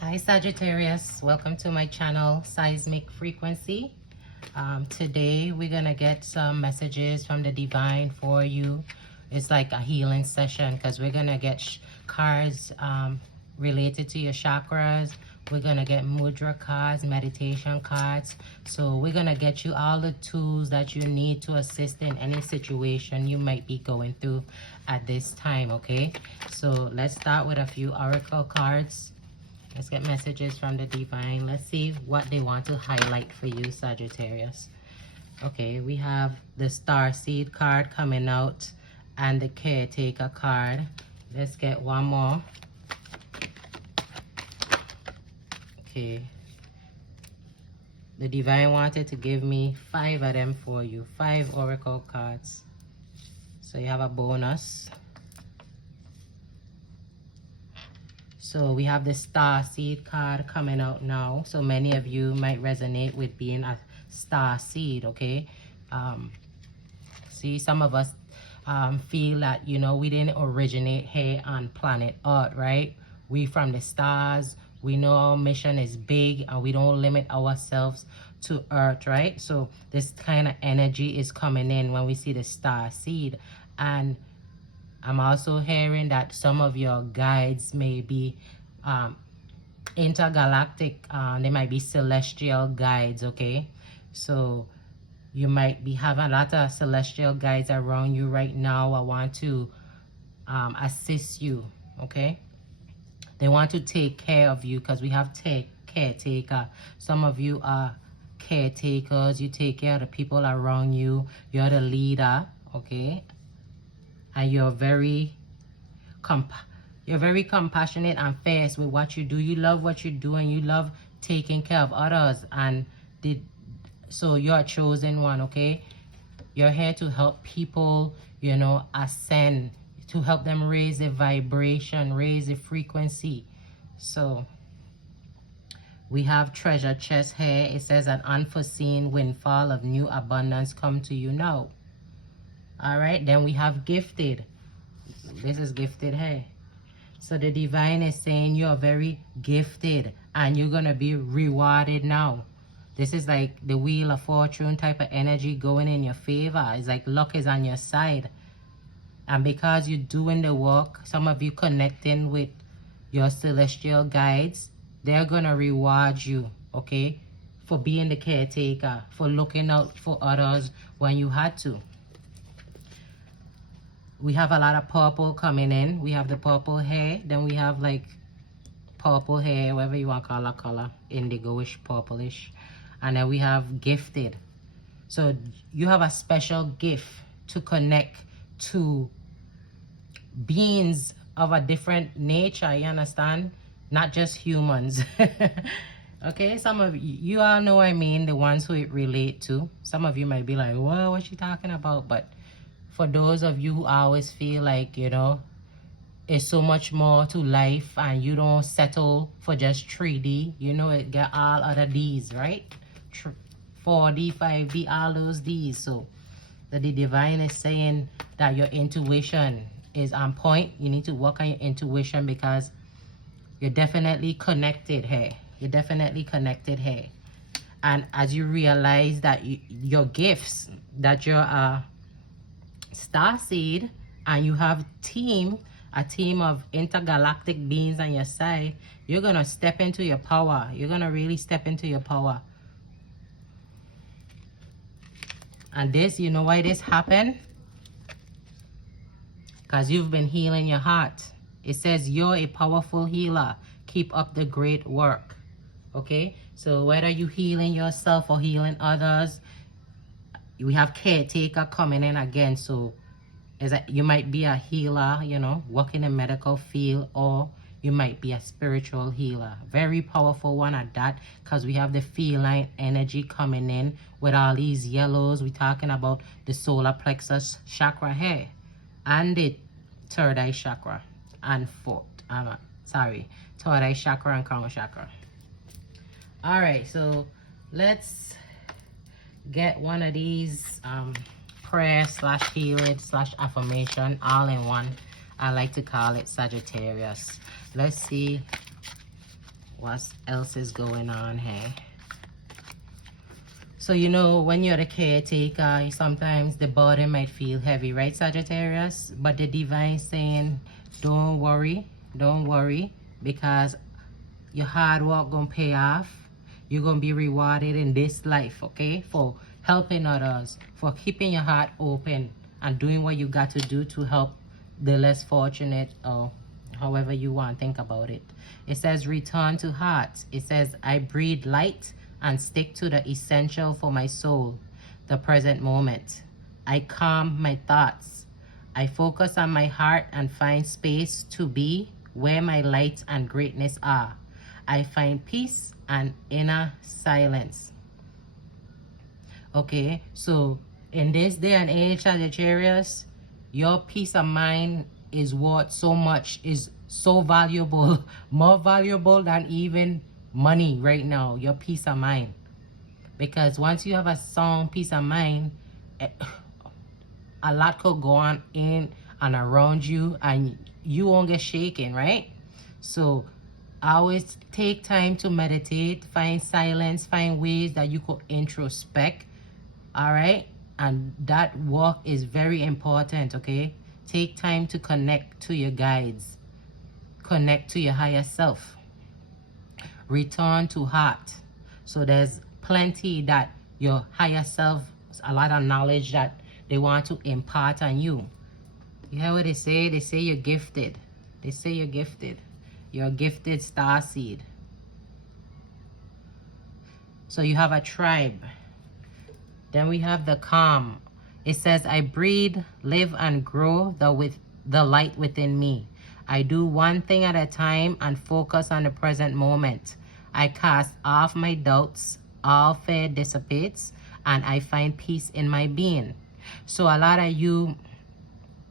Hi Sagittarius, welcome to my channel Seismic Frequency. Today we're gonna get some messages from the divine for you. It's like a healing session because we're gonna get cards related to your chakras. We're gonna get mudra cards, meditation cards. So we're gonna get you all the tools that you need to assist in any situation you might be going through at this time, okay? So let's start with a few oracle cards. Let's get messages from the divine. Let's see what they want to highlight for you, Sagittarius. Okay, we have the Star Seed card coming out and the Caretaker card. Let's get one more. Okay. The divine wanted to give me 5 of them for you. 5 oracle cards. So you have a bonus. So we have the Star Seed card coming out now. So many of you might resonate with being a star seed, okay? See, some of us feel that, you know, we didn't originate here on planet Earth, right? We from the stars. We know our mission is big and we don't limit ourselves to Earth, right? So this kind of energy is coming in when we see the star seed. And I'm also hearing that some of your guides may be intergalactic. They might be celestial guides, okay? So you might be having a lot of celestial guides around you right now. I want to assist you, okay? They want to take care of you because we have caretaker. Some of you are caretakers. You take care of the people around you. You're the leader, okay? And you're very compassionate and fierce with what you do. You love what you do and you love taking care of others. And so you're a chosen one, okay? You're here to help people, you know, ascend, to help them raise the vibration, raise the frequency. So we have treasure chest here. It says an unforeseen windfall of new abundance come to you now. All right, then we have gifted. This is gifted here. So the divine is saying you're very gifted and you're going to be rewarded now. This is like the wheel of fortune type of energy going in your favor. It's like luck is on your side. And because you're doing the work, some of you connecting with your celestial guides, they're going to reward you, okay, for being the caretaker, for looking out for others when you had to. We have a lot of purple coming in. We have the purple hair. Then we have like purple hair, whatever you want to call that color, indigo-ish, purplish. And then we have gifted. So you have a special gift to connect to beings of a different nature, you understand? Not just humans. Okay, some of you all know what I mean, the ones who it relate to. Some of you might be like, well, what's she talking about? But for those of you who always feel like, you know, it's so much more to life and you don't settle for just 3D, you know, it got all other D's, right? 4D, 5D, all those D's. So the divine is saying that your intuition is on point. You need to work on your intuition because you're definitely connected here. You're definitely connected here. And as you realize that your gifts, that you're a star seed and you have a team of intergalactic beings on your side, you're gonna step into your power. You're gonna really step into your power. And this, you know why this happened? Because you've been healing your heart. It says you're a powerful healer. Keep up the great work. Okay, so whether you healing yourself or healing others, we have caretaker coming in again. So is that you might be a healer, you know, work in the medical field, or you might be a spiritual healer. Very powerful one at that, because we have the feline energy coming in with all these yellows. We're talking about the solar plexus chakra here and the third eye chakra and third eye chakra and crown chakra. All right, so let's get one of these prayer / healing / affirmation all in one. I like to call it Sagittarius. Let's see What else is going on here? So, you know, when you're the caretaker, sometimes the burden might feel heavy, right, Sagittarius? But the divine saying, don't worry, because your hard work gonna pay off. You're gonna be rewarded in this life, okay? For helping others, for keeping your heart open and doing what you got to do to help the less fortunate, or however you want to think about it. It says return to heart. It says I breathe light and stick to the essential for my soul, the present moment. I calm my thoughts. I focus on my heart and find space to be where my light and greatness are. I find peace and inner silence. Okay, so in this day and age, Sagittarius, your peace of mind is what is so valuable, more valuable than even money right now, your peace of mind. Because once you have a sound peace of mind, a lot could go on in and around you and you won't get shaken, right? So always take time to meditate, find silence, find ways that you could introspect, all right? And that work is very important, okay? Take time to connect to your guides, connect to your higher self, return to heart. So there's plenty that your higher self, a lot of knowledge that they want to impart on you. You hear what they say? They say you're gifted. They say you're gifted. You're a gifted star seed. So you have a tribe. Then we have the calm. It says, I breathe, live, and grow with the light within me. I do one thing at a time and focus on the present moment. I cast off my doubts, all fear dissipates, and I find peace in my being. So a lot of you,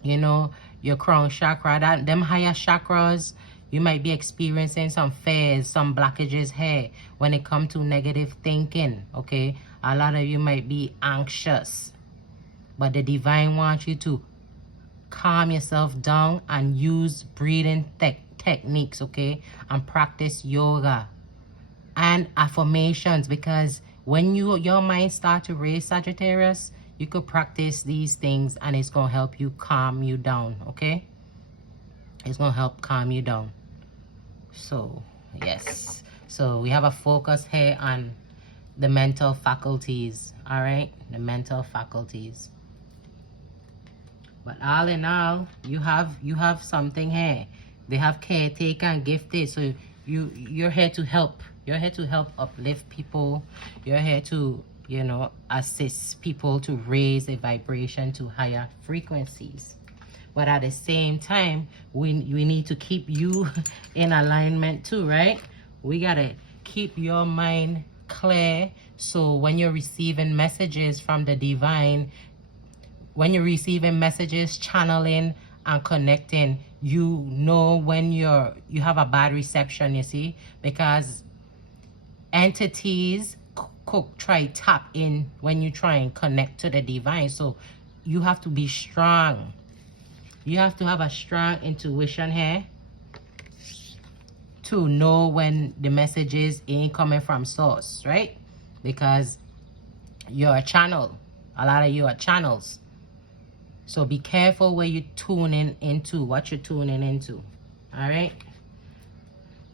you know, your crown chakra, them higher chakras, you might be experiencing some fears, some blockages here when it comes to negative thinking, okay? A lot of you might be anxious, but the divine wants you to calm yourself down and use breathing techniques, okay? And practice yoga and affirmations, because when your mind start to race, Sagittarius, you could practice these things and it's going to help you calm you down, okay? It's going to help calm you down. So, yes. So, we have a focus here on the mental faculties, all right? The mental faculties. But all in all, you have something here. They have caretaker and gifted. So, you're here to help. You're here to help uplift people. You're here to, you know, assist people to raise the vibration to higher frequencies. But at the same time, we need to keep you in alignment too, right? We got to keep your mind clear. So when you're receiving messages from the divine, when you're receiving messages, channeling and connecting, you know when you have a bad reception, you see? Because entities try tap in when you try and connect to the divine. So you have to be strong. You have to have a strong intuition here to know when the messages ain't coming from source, right? Because you're a channel. A lot of you are channels. So be careful where you're tuning into, what you're tuning into. All right?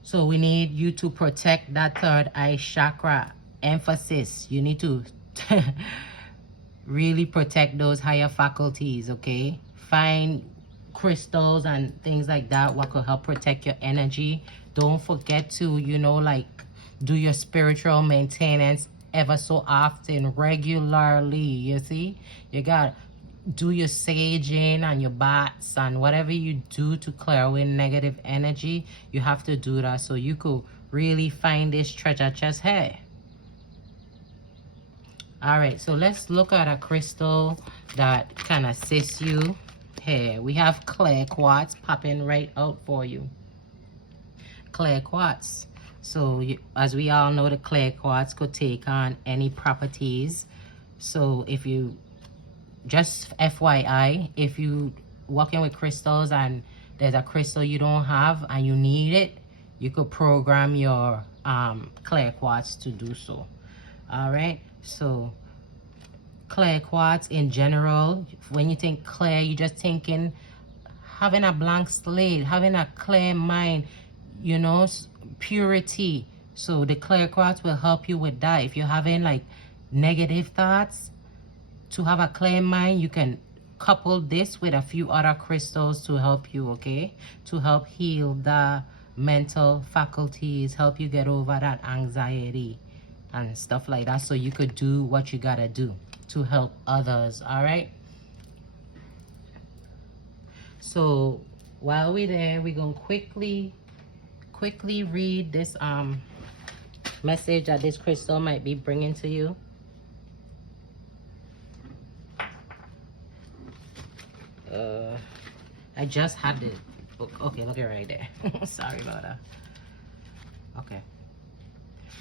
So we need you to protect that third eye chakra. Emphasis. You need to really protect those higher faculties, okay? Find crystals and things like that what could help protect your energy. Don't forget to, you know, like do your spiritual maintenance ever so often, regularly. You see, you got do your saging and your baths and whatever you do to clear away negative energy. You have to do that so you could really find this treasure chest here. All right, so let's look at a crystal that can assist you here. We have clear quartz popping right out for you. Clear quartz. So as we all know, the clear quartz could take on any properties. So if you, just FYI, if you working with crystals and there's a crystal you don't have and you need it, you could program your clear quartz to do so. All right, so clear quartz in general, when you think clear, you're just thinking having a blank slate, having a clear mind, you know, purity. So the clear quartz will help you with that. If you're having like negative thoughts, to have a clear mind, you can couple this with a few other crystals to help you, okay? To help heal the mental faculties, help you get over that anxiety and stuff like that, so you could do what you gotta do to help others. All right, so while we're there, we're gonna quickly read this message that this crystal might be bringing to you. I just had the book. Okay, look it right there. Sorry about that. Okay,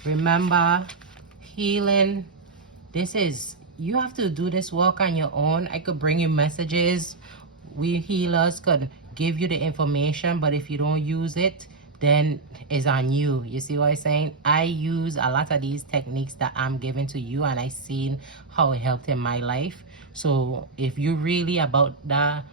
remember, healing, this is, you have to do this work on your own. I could bring you messages, we healers could give you the information, but if you don't use it, then it's on you. You see what I'm saying? I use a lot of these techniques that I'm giving to you, and I seen how it helped in my life. So if you're really about the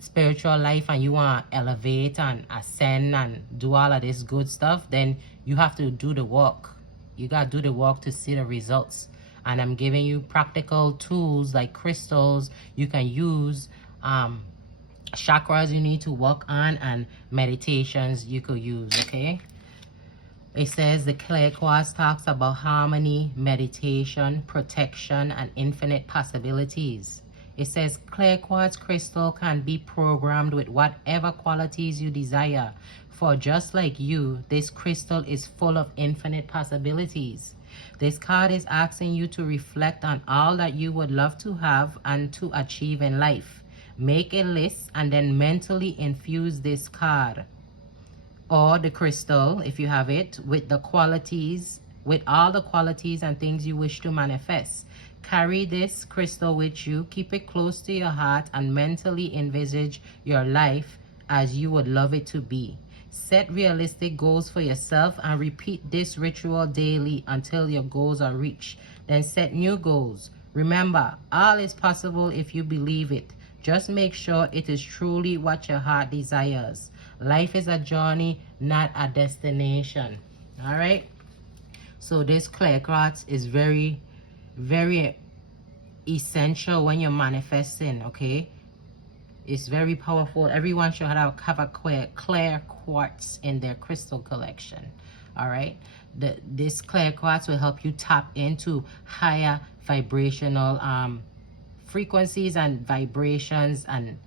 spiritual life and you want to elevate and ascend and do all of this good stuff, then you have to do the work. You got to do the work to see the results. And I'm giving you practical tools like crystals you can use, chakras you need to work on, and meditations you could use, okay? It says the clear quartz talks about harmony, meditation, protection, and infinite possibilities. It says clear quartz crystal can be programmed with whatever qualities you desire. For just like you, this crystal is full of infinite possibilities. This card is asking you to reflect on all that you would love to have and to achieve in life. Make a list and then mentally infuse this card or the crystal, if you have it, with the qualities, with all the qualities and things you wish to manifest. Carry this crystal with you, keep it close to your heart, and mentally envisage your life as you would love it to be. Set realistic goals for yourself and repeat this ritual daily until your goals are reached. Then set new goals. Remember, all is possible if you believe it. Just make sure it is truly what your heart desires. Life is a journey, not a destination. All right? So this clear quartz is very, very essential when you're manifesting, okay? It's very powerful. Everyone should have a clear quartz in their crystal collection. All right? This clear quartz will help you tap into higher vibrational frequencies and vibrations, and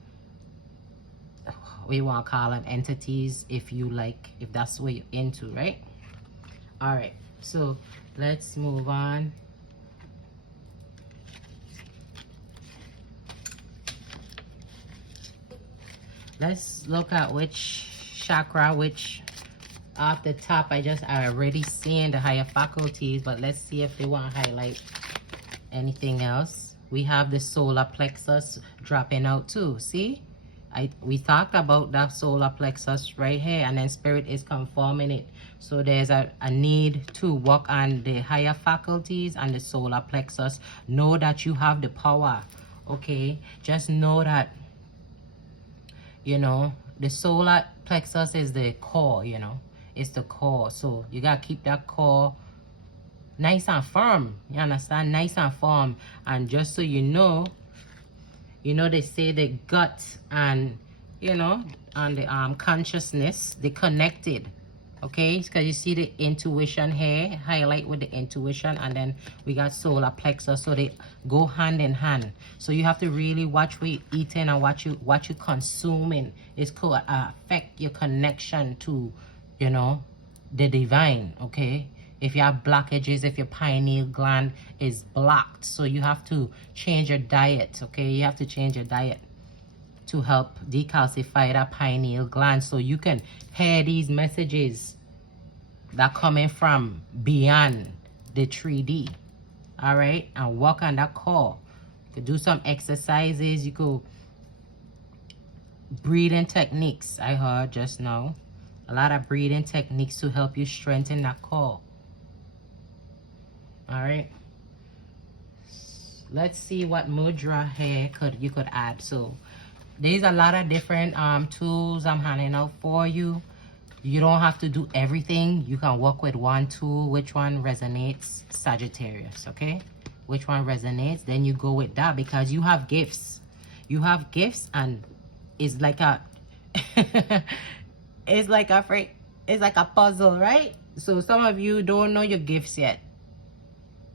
we want to call them entities, if you like, if that's what you're into, right? All right, so let's move on. Let's look at which chakra, which off the top, I already seen the higher faculties, but let's see if they want to highlight anything else. We have the solar plexus dropping out too. See, we talked about that solar plexus right here, and then spirit is conforming it. So there's a need to work on the higher faculties and the solar plexus. Know that you have the power, okay? Just know that, you know, the solar plexus is the core, you know, it's the core. So you gotta keep that core nice and firm, you understand? Nice and firm. And just so you know, they say the gut and, you know, and the consciousness, they connected, okay? Because you see the intuition here, highlight with the intuition, and then we got solar plexus, so they go hand in hand. So you have to really watch what you're eating and what you consuming. It could affect your connection to, you know, the divine, okay? If you have blockages, if your pineal gland is blocked, so you have to change your diet, okay? You have to change your diet to help decalcify that pineal gland, so you can hear these messages that coming from beyond the 3D, all right? And work on that core. You could do some exercises. You could breathing techniques, I heard just now. A lot of breathing techniques to help you strengthen that core. All right. Let's see what mudra here you could add. So there's a lot of different tools I'm handing out for you. You don't have to do everything. You can work with one tool. Which one resonates? Sagittarius, okay? Which one resonates? Then you go with that, because you have gifts. You have gifts, and it's like a it's like a puzzle, right? So some of you don't know your gifts yet.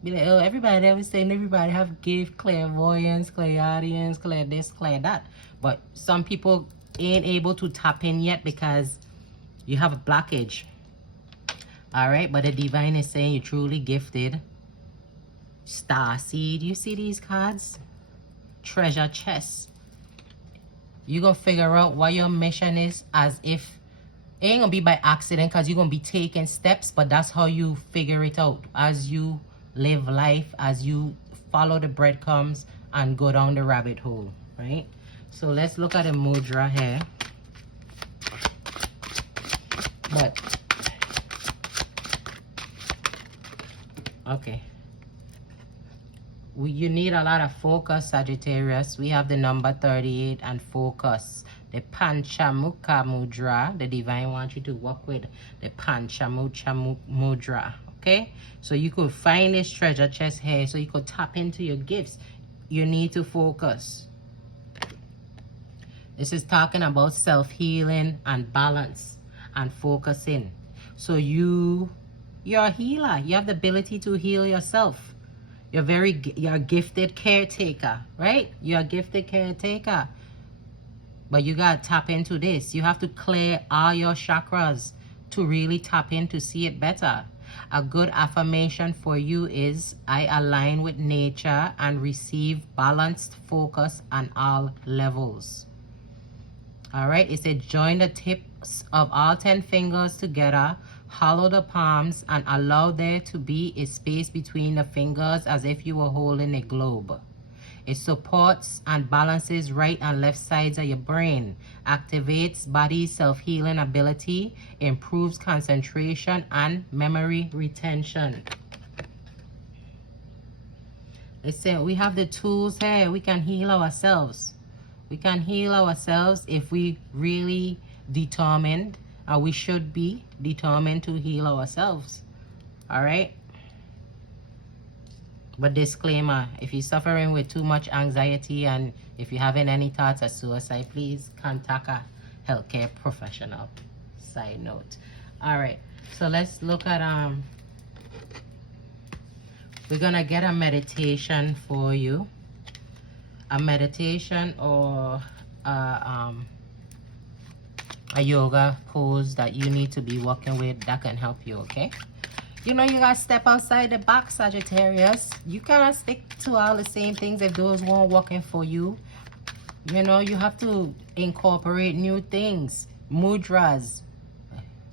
Be like, oh, everybody always saying everybody have gift, clairvoyance, clairaudience, clair this, clair that. But some people ain't able to tap in yet because you have a blockage. All right, but the divine is saying you're truly gifted. Star seed, you see these cards? Treasure chest. You're gonna figure out what your mission is, as if it ain't gonna be by accident, because you're gonna be taking steps, but that's how you figure it out as you live life, as you follow the breadcrumbs and go down the rabbit hole, right? So let's look at the mudra here. But okay, you need a lot of focus, Sagittarius. We have the number 38 and focus. The Panchamukha mudra, the divine wants you to work with the Panchamukha mudra. Okay, so you could find this treasure chest here, so you could tap into your gifts. You need to focus. This is talking about self-healing and balance and focusing. So you're a healer. You have the ability to heal yourself. You're a gifted caretaker, right? You're a gifted caretaker. But you gotta tap into this. You have to clear all your chakras to really tap in to see it better. A good affirmation for you is, I align with nature and receive balanced focus on all levels. All right, it said join the tips of all 10 fingers together, hollow the palms, and allow there to be a space between the fingers as if you were holding a globe. It supports and balances right and left sides of your brain, activates body's self-healing ability, improves concentration and memory retention. Listen, we have the tools here. We can heal ourselves. We can heal ourselves if we really determined, and we should be determined to heal ourselves. All right? But disclaimer, if you're suffering with too much anxiety and if you're having any thoughts of suicide, please contact a healthcare professional. Side note. All right, so let's look at we're gonna get a meditation for you, a meditation or a yoga pose that you need to be working with that can help you. Okay, you know, you gotta step outside the box, Sagittarius. You cannot stick to all the same things if those weren't working for you. You know, you have to incorporate new things. Mudras,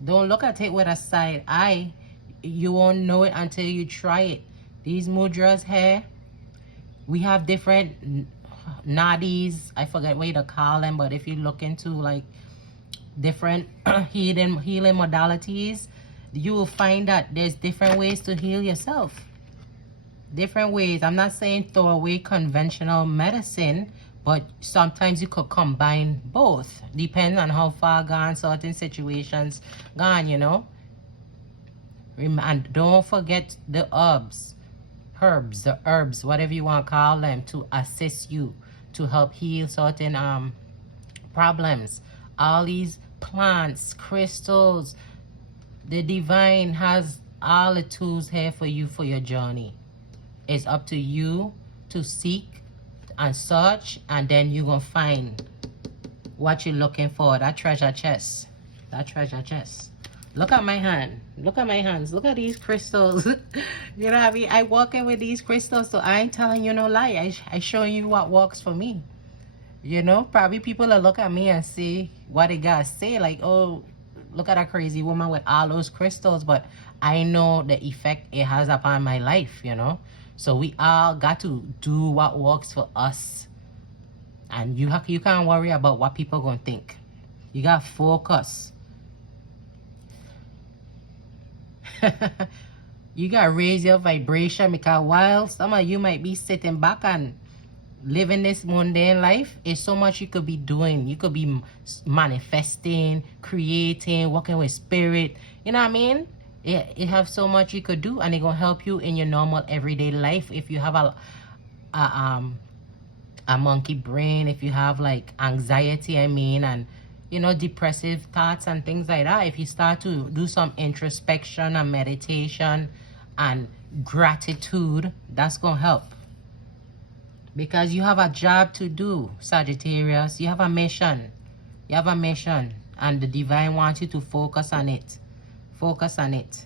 don't look at it with a side eye. You won't know it until you try it. These mudras here, we have different nadis. I forget what to call them, but if you look into like different healing modalities, you will find that there's different ways to heal yourself. Different ways. I'm not saying throw away conventional medicine, but sometimes you could combine both. Depends on how far gone certain situations gone, you know. And don't forget the herbs, whatever you want to call them, to assist you to help heal certain problems. All these plants, crystals, the divine has all the tools here for you for your journey. It's up to you to seek and search, and then you're going to find what you're looking for. That treasure chest. That treasure chest. Look at my hand. Look at my hands. Look at these crystals. You know what I mean? I working with these crystals, so I ain't telling you no lie. I showing you what works for me. You know, probably people will look at me and see what they got to say. Like, oh, look at that crazy woman with all those crystals. But I know the effect it has upon my life, you know. So we all got to do what works for us. And you can't worry about what people going to think. You got to focus. You gotta raise your vibration, because while some of you might be sitting back and living this mundane life, is so much you could be doing. You could be manifesting, creating, working with spirit. You know what I mean? It have so much you could do, and it gonna help you in your normal everyday life. If you have a monkey brain, if you have like anxiety, I mean, and you know, depressive thoughts and things like that, if you start to do some introspection and meditation and gratitude, that's gonna help. Because you have a job to do, Sagittarius. You have a mission. You have a mission, and the divine wants you to focus on it. Focus on it.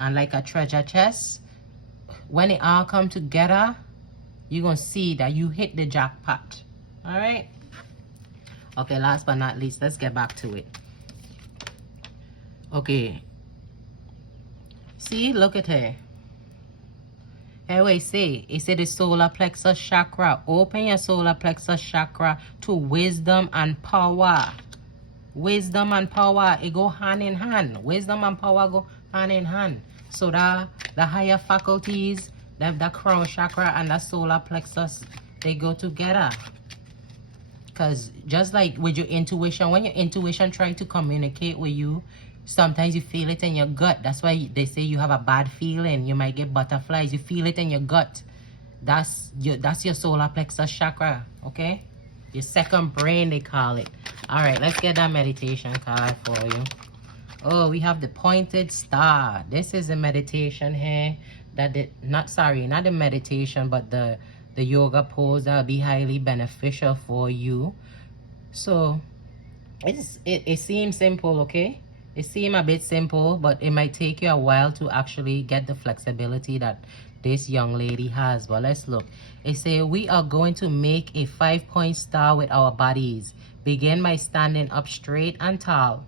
And like a treasure chest, when it all come together, you're gonna see that you hit the jackpot. All right. Okay, last but not least, let's get back to it. Okay, see, look at her. I always say, it said the solar plexus chakra. Open your solar plexus chakra to wisdom and power. Wisdom and power, it go hand in hand. Wisdom and power go hand in hand. So that the higher faculties, the crown chakra and the solar plexus, they go together. Because just like with your intuition, when your intuition tries to communicate with you, sometimes you feel it in your gut. That's why they say you have a bad feeling. You might get butterflies. You feel it in your gut. That's your solar plexus chakra, okay? Your second brain, they call it. All right, let's get that meditation card for you. Oh, we have the pointed star. This is a meditation here not the meditation, but the yoga pose that will be highly beneficial for you. So it seems simple, okay? It seems a bit simple, but it might take you a while to actually get the flexibility that this young lady has. But let's look. It says, we are going to make a 5-point star with our bodies. Begin by standing up straight and tall.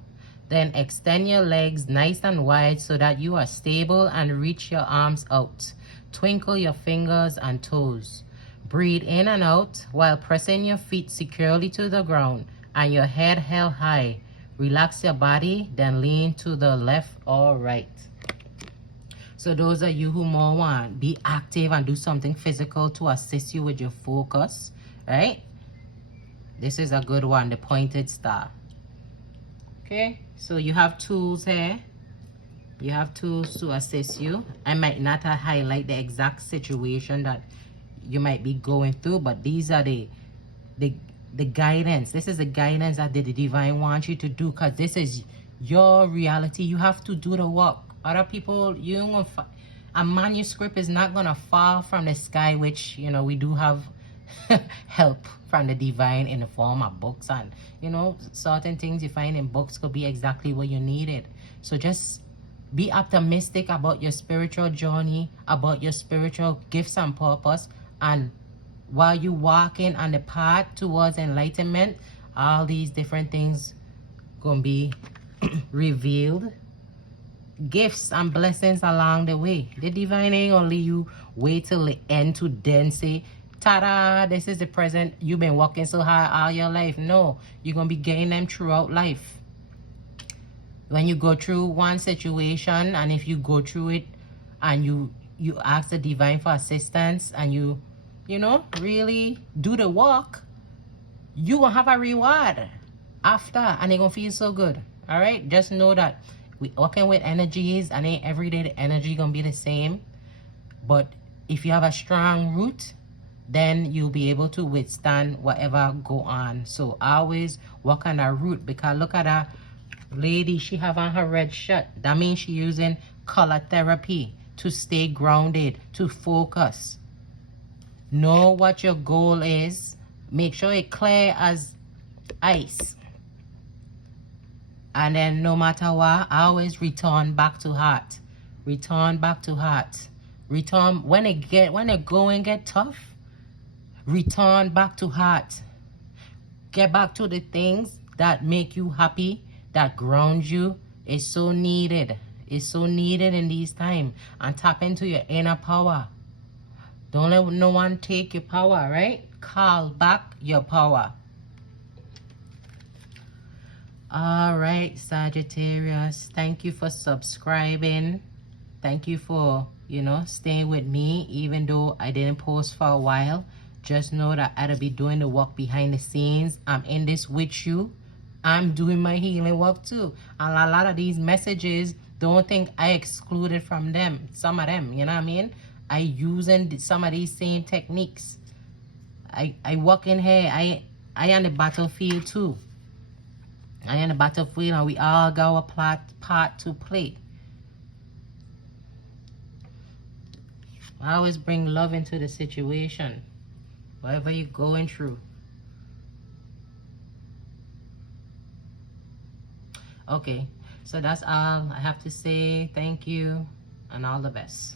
Then extend your legs nice and wide so that you are stable, and reach your arms out. Twinkle your fingers and toes. Breathe in and out while pressing your feet securely to the ground and your head held high. Relax your body, then lean to the left or right. So those of you who more want be active and do something physical to assist you with your focus, right? This is a good one, the pointed star. Okay, so you have tools here. You have tools to assist you. I might not highlight the exact situation that you might be going through, but these are the guidance. This is the guidance that the divine wants you to do, because this is your reality. You have to do the work. Other people, a manuscript is not gonna fall from the sky, which, you know, we do have help from the divine in the form of books, and you know, certain things you find in books could be exactly what you needed. So just be optimistic about your spiritual journey, about your spiritual gifts and purpose, and while you walking on the path towards enlightenment, all these different things gonna be revealed. Gifts and blessings along the way. The divine ain't only you wait till the end to then say, ta-da, this is the present. You've been working so hard all your life. No, you're gonna be getting them throughout life. When you go through one situation, and if you go through it and you ask the divine for assistance, and you know, really do the work, you gonna have a reward after, and it gonna feel so good. All right, just know that we working with energies, and ain't every day the energy gonna be the same. But if you have a strong root, then you'll be able to withstand whatever go on. So always work on that root, because look at that lady, she have on her red shirt. That means she using color therapy to stay grounded, to focus. Know what your goal is. Make sure it clear as ice. And then no matter what, always return back to heart. Return back to heart. Return when the going get tough. Return back to heart. Get back to the things that make you happy, that ground you. It's so needed. It's so needed in these times. And tap into your inner power. Don't let no one take your power, right? Call back your power. All right, Sagittarius, thank you for subscribing. Thank you for, staying with me, even though I didn't post for a while. Just know that I'll be doing the work behind the scenes. I'm in this with you. I'm doing my healing work too. And a lot of these messages, don't think I excluded from them. Some of them, you know what I mean? I using some of these same techniques. I work in here. I on the battlefield too. I on the battlefield, and we all got a part to play. I always bring love into the situation, whatever you're going through. Okay, so that's all I have to say. Thank you, and all the best.